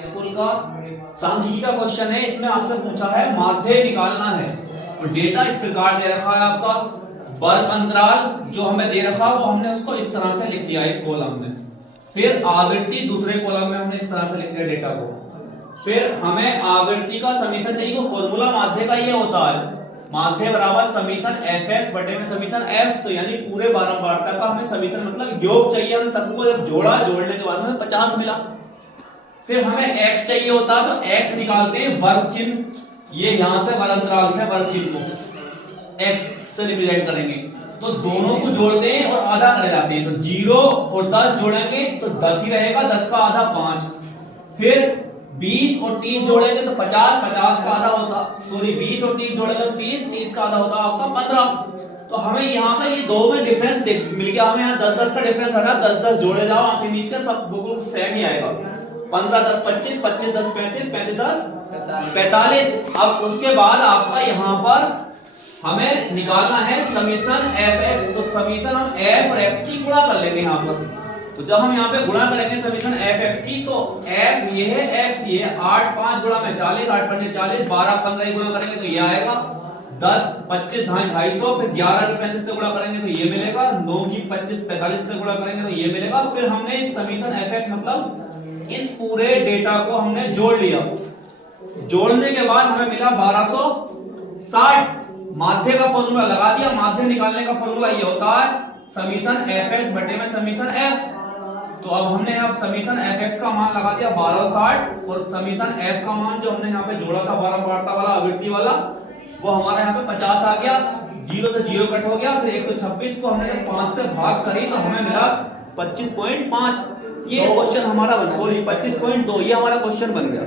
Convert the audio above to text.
School का सांख्यिकी का क्वेश्चन है। इसमें आपसे पूछा है माध्य निकालना है और डेटा इस प्रकार दे रखा है आपका वर्ग अंतराल जो हमें दे रखा है वो हमने उसको इस तरह से लिख दिया एक कॉलम में, फिर आवृत्ति दूसरे कॉलम में हमने इस तरह से लिख दिया डेटा को, फिर हमें आवृत्ति का समीशन चाहिए। वो फॉर्मूला माध्य का ये होता है, माध्य बराबर समीशन fx बटे में समीशन f, तो यानी पूरे बारंबारता का हमें समीशन मतलब योग चाहिए। हमने सबको जब जोड़ा, जोड़ने के बाद हमें 50 मिला। फिर हमें x चाहिए होता है तो x निकालते हैं वर्ग चिन्ह, ये यहां से वर्ग अंतराल से वर्ग चिन्ह को x से रिप्रेजेंट करेंगे, तो दोनों को जोड़ते हैं और आधा करे जाते हैं। तो 0 और 10 जोड़ेंगे तो 10 ही रहेगा, 10 का आधा 5। फिर 20 और 30 जोड़ेंगे तो 50, 50 का आधा होता, सॉरी 20 और 30 जोड़ेंगे तो 30, 30 का आधा होता आपका 15। तो हमें यहाँ पे ये दो में डिफरेंस मिल गया, हमें यहाँ 10-10 का डिफरेंस आ रहा है। 10-10 जोड़े जाओ आपके बीच का सब बिल्कुल सेम ही आएगा। 15-10 25, 25-10 35, 35-10 45। अब उसके बाद आपका यहाँ पर हमें निकालना है समीशन fx, तो समीशन हम f और x की गुणा कर लेंगे यहाँ पर। तो जब हम यहाँ पे गुणा करेंगे समीशन fx की, तो f ये है, x ये है, 8 5 गुणा में 40, 8 पंजे 40, 12 15 गुणा करेंगे तो ये आएगा 10 25 250, फिर 11 के 35 से गुणा करेंगे तो ये मिलेगा, 9 की 25 45 से गुणा करेंगे तो ये मिलेगा। फिर हमने इस समीशन fx मतलब इस पूरे डेटा को हमने जोड़ लिया, जोड़ने के बाद हमें मिला 1260। माध्य का फॉर्मूला लगा दिया, माध्य निकालने का फॉर्मूला ये होता है समीशन fx बटे में समीशन f। तो अब हमने यहाँ समीशन fx का मान लगा दिया 1260 और समीशन f का मान जो हमने यहाँ पे जोड़ा था बारंबारता वाला आवृत्ति वाला वो हमारा यहाँ पे 50 आ गया, 0 से 0 कट हो गया। फिर 126 को हमने जब 5 से भाग करी तो हमें मिला 25.5। ये क्वेश्चन हमारा 25.2 ये हमारा क्वेश्चन बन गया।